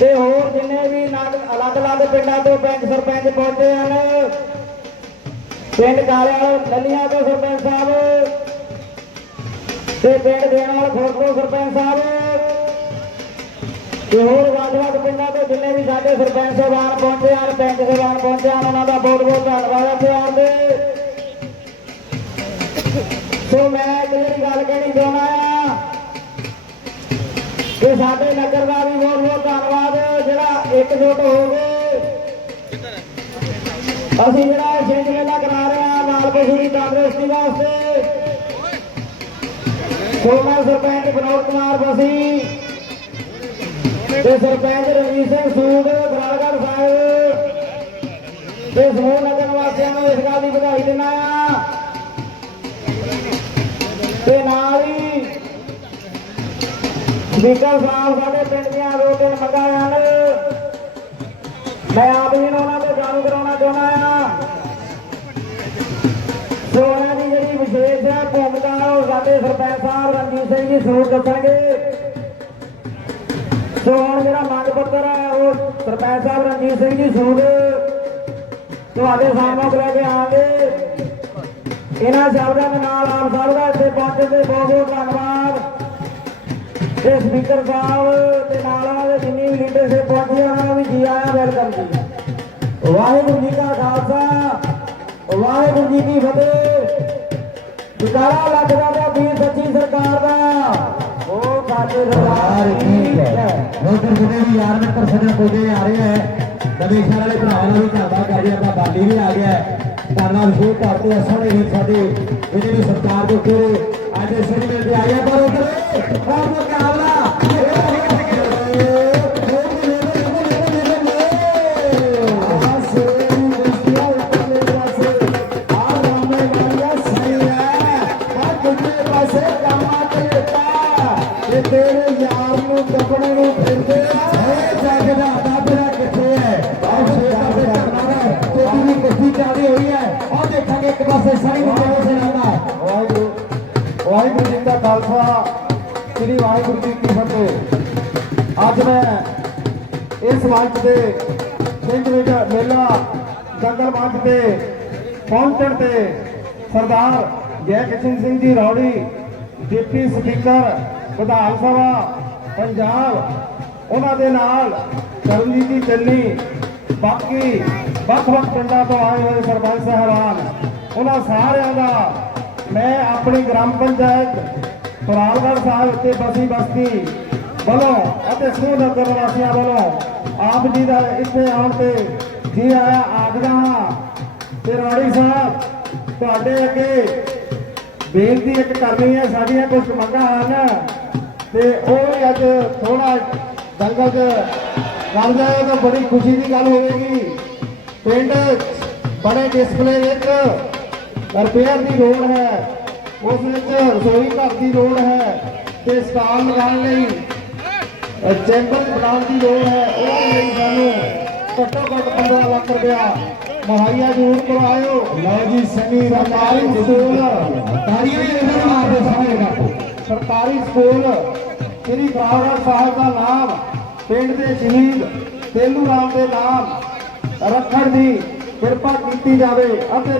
ਤੇ ਹੋਰ ਜਿੰਨੇ ਵੀ ਅਲੱਗ-ਅਲੱਗ ਪਿੰਡਾਂ ਤੋਂ ਪੰਚ ਸਰਪੰਚ ਪਹੁੰਚੇ ਹਨ, ਪਿੰਡ ਕਾਲਿਆਲ ਲੱਲੀਆਂ ਤੋਂ ਸਰਪੰਚ ਸਾਹਿਬ, ਤੇ ਪਿੰਡ ਦੇਣ ਵਾਲ ਖੁਰਦ ਤੋਂ ਸਰਪੰਚ ਸਾਹਿਬ, ਤੇ ਹੋਰ ਵੱਖ-ਵੱਖ ਪਿੰਡਾਂ ਤੋਂ ਜਿੰਨੇ ਵੀ ਸਾਡੇ ਸਰਪੰਚ ਸਾਹਿਬਾਨ ਪਹੁੰਚੇ ਹਨ ਪੰਚ ਸਾਹਿਬਾਨ ਪਹੁੰਚੇ ਹਨ, ਉਹਨਾਂ ਦਾ ਬਹੁਤ-ਬਹੁਤ ਧੰਨਵਾਦ ਹੈ ਇੱਥੇ ਦੇ। ਸੋ ਮੈਂ ਇੱਕ ਜਿਹੜੀ ਗੱਲ ਕਹਿਣੀ ਚਾਹੁੰਦਾ ਆ ਕਿ ਸਾਡੇ ਨਗਰ ਦਾ ਵੀ ਬਹੁਤ ਜਿਹੜਾ ਇਕਜੁੱਟ ਹੋ ਗਏ ਅਸੀਂ ਜਿਹੜਾ ਇਹ ਮੇਲਾ ਕਰਾ ਰਹੇ ਹਾਂ ਨਾਲ ਪਸ਼ੂ ਦੀ ਵਾਸਤੇ। ਸੋ ਸਰਪੰਚ ਵਿਨੋਦ ਕੁਮਾਰ ਬਸੀ ਤੇ ਸਰਪੰਚ ਰਣਜੀਤ ਸਿੰਘ ਸੂਦ ਬਰਾੜਗੜ੍ਹ ਸਾਹਿਬ ਤੇ ਸਮੂਹ ਨਗਰ ਵਾਸੀਆਂ ਨੂੰ ਇਸ ਗੱਲ ਦੀ ਵਧਾਈ ਦਿੰਦਾ ਆ ਤੇ ਨਾਲ ਹੀ ਸਪੀਕਰ ਸਾਹਿਬ ਸਾਡੇ ਪਿੰਡ ਦੀਆਂ ਦੋ ਤਿੰਨ ਮੰਗਾਂ ਮੈਂ ਆਪ ਜੀ ਨੂੰ ਉਹਨਾਂ ਤੋਂ ਜਾਣੂ ਕਰਾਉਣਾ ਚਾਹੁੰਦਾ ਆ ਸੋ ਦੀ ਜਿਹੜੀ ਵਿਸ਼ੇਸ਼ ਹੈ, ਭੂਮਿਕਾ ਉਹ ਸਾਡੇ ਸਰਪੰਚ ਸਾਹਿਬ ਰਣਜੀਤ ਸਿੰਘ ਜੀ ਸਰੂਰ ਦੱਸਣਗੇ ਸੋ ਜਿਹੜਾ ਮੰਗ ਪੱਤਰ ਹੈ, ਉਹ ਸਰਪੰਚ ਸਾਹਿਬ ਰਣਜੀਤ ਸਿੰਘ ਜੀ ਸਰੂਰ ਤੁਹਾਡੇ ਸਾਹਮਣੇ ਲੈ ਕੇ ਆਵਾਂਗੇ। ਇਹਨਾਂ ਸ਼ਬਦਾਂ ਦੇ ਨਾਲ ਆਪ ਸਾਹਿਬ ਦਾ ਇੱਥੇ ਪਹੁੰਚਣ ਤੇ ਬਹੁਤ ਬਹੁਤ ਧੰਨਵਾਦ। ਤੇ ਸਪੀਕਰ ਸਾਹਿਬ ਤੇ ਨਾਲ ਦੇ ਜਿੰਨੀ ਵੀ ਲੀਡਰਸ਼ਿਪ ਪਹੁੰਚੀ ਉਹਨਾਂ ਨੂੰ ਵੀ ਜੀ ਆਇਆਂ ਵੈਲਕਮ ਜੀ ਵਾਹਿਗੁਰੂ ਜੀ ਕਾ ਖਾਲਸਾ ਵਾਹਿਗੁਰੂ ਜੀ ਕੀ ਫਤਿਹ। ਜੁਗਾਰਾ ਲੱਗਦਾ ਦਾ ਵੀਰ ਸੱਚੀ ਸਰਕਾਰ ਦਾ। ਉਹ ਸਾਡੇ ਸਰਕਾਰ ਠੀਕ ਹੈ? ਉਧਰ ਜਿਹਨੇ ਵੀ ਯਾਰ ਮਿੱਤਰ ਸਾਡੇ ਪੁੱਜੇ ਆ ਰਹੇ ਹੈ ਦਮੇਸ਼ਰ ਵਾਲੇ ਭਰਾਵਾਂ ਨੂੰ ਵੀ ਧੰਨਵਾਦ ਕਰਦੇ ਆਪਾਂ ਬਾਲੀ ਵੀ ਆ ਗਿਆ ਧੰਨਵਾਦ ਸ਼ੁਰੂ ਕਰਦੇ ਆ ਸੋਹਣੇ ਹੀ ਸਾਡੇ ਜਿਹੜੇ ਵੀ ਸਰਕਾਰ ਦੇ ਉੱਤੇ ਅੱਜ ਵਾਹਿਗੁਰੂ ਜੀ ਦਾ ਖਾਲਸਾ, ਸ੍ਰੀ ਵਾਹਿਗੁਰੂ ਜੀ ਕੀ ਫਤਿਹ। ਅੱਜ ਮੈਂ ਇਸ ਮੰਚ ਦੇ ਸਿੰਘ ਵਿੱਚ ਮੇਲਾ, ਜੰਗਲ ਮੰਚ ਤੇ ਪਹੁੰਚਣ ਤੇ ਸਰਦਾਰ ਜੈ ਕਿਸ਼ਨ ਸਿੰਘ ਜੀ ਰੌੜੀ, ਡਿਪਟੀ ਸਪੀਕਰ, ਵਿਧਾਨ ਸਭਾ, ਪੰਜਾਬ, ਉਹਨਾਂ ਦੇ ਨਾਲ ਕਰਮਜੀਤ ਜੀ ਚੰਨੀ, ਬਾਕੀ ਵੱਖ-ਵੱਖ ਪਿੰਡਾਂ ਤੋਂ ਆਏ ਹੋਏ ਸਰਪੰਚ ਸਾਹਿਬਾਨ, ਉਹਨਾਂ ਸਾਰਿਆਂ ਦਾ ਮੈਂ ਆਪਣੀ ਗ੍ਰਾਮ ਪੰਚਾਇਤ ਪੁਰਾਣਗੜ੍ਹ ਸਾਹਿਬ ਤੇ ਬਸੀ ਬਸਤੀ ਵੱਲੋਂ ਅਤੇ ਸਮੂਹ ਨਗਰ ਵਾਸੀਆਂ ਵੱਲੋਂ ਆਪ ਜੀ ਦਾ ਇੱਥੇ ਆਉਣ ਤੇ ਜੀ ਆਇਆ ਆਖਦਾ ਹਾਂ ਤੇ ਰਾਣੀ ਸਾਹਿਬ, ਤੁਹਾਡੇ ਅੱਗੇ ਬੇਨਤੀ ਇੱਕ ਕਰਨੀ ਹੈ, ਸਾਡੀਆਂ ਕੁਝ ਮੰਗਾਂ ਹਨ ਤੇ ਉਹ ਵੀ ਅੱਜ ਥੋੜਾ ਦੰਗਲ ਚ ਕਰ ਜਾਏ ਤਾਂ ਬੜੀ ਖੁਸ਼ੀ ਦੀ ਗੱਲ ਹੋਵੇਗੀ। ਪਿੰਡ ਬੜੇ ਡਿਸਪਲੇ ਵਿੱਚ ਰਿਪੇਅਰ ਦੀ ਲੋੜ ਹੈ। ਉਸ ਵਿੱਚ ਰਸੋਈ ਘਰ ਦੀ ਲੋੜ ਹੈ ਤੇ ਸਟਾਲ ਲਗਾਉਣ ਲਈ ਚੈਂਬਰ ਬਣਾਉਣ ਦੀ ਲੋੜ ਹੈ। ਉਹਦੇ ਲਈ ਸਾਨੂੰ ਘੱਟੋ ਘੱਟ 15 ਲੱਖ ਰੁਪਇਆ ਮੁਹੱਈਆ ਜ਼ਰੂਰ ਕਰਵਾਇਓ। ਲਓ ਜੀ ਸਨੀ ਸਰਕਾਰੀ ਸਕੂਲ ਤਾੜੀਆਂ ਵੀ ਇਹਨਾਂ ਨੂੰ ਮਾਰਦੇ ਸਾਹਮਣੇ ਰੱਖੋ ਸਰਕਾਰੀ ਸਕੂਲ ਸ੍ਰੀ ਕਾਵੜ ਸਾਹਿਬ ਦਾ ਨਾਮ ਪਿੰਡ ਦੇ ਸ਼ਹੀਦ ਤੇਲੂ ਰਾਮ ਦੇ ਨਾਮ ਰੱਖਣ ਦੀ ਕਿਰਪਾ ਕੀਤੀ ਜਾਵੇ ਅਤੇ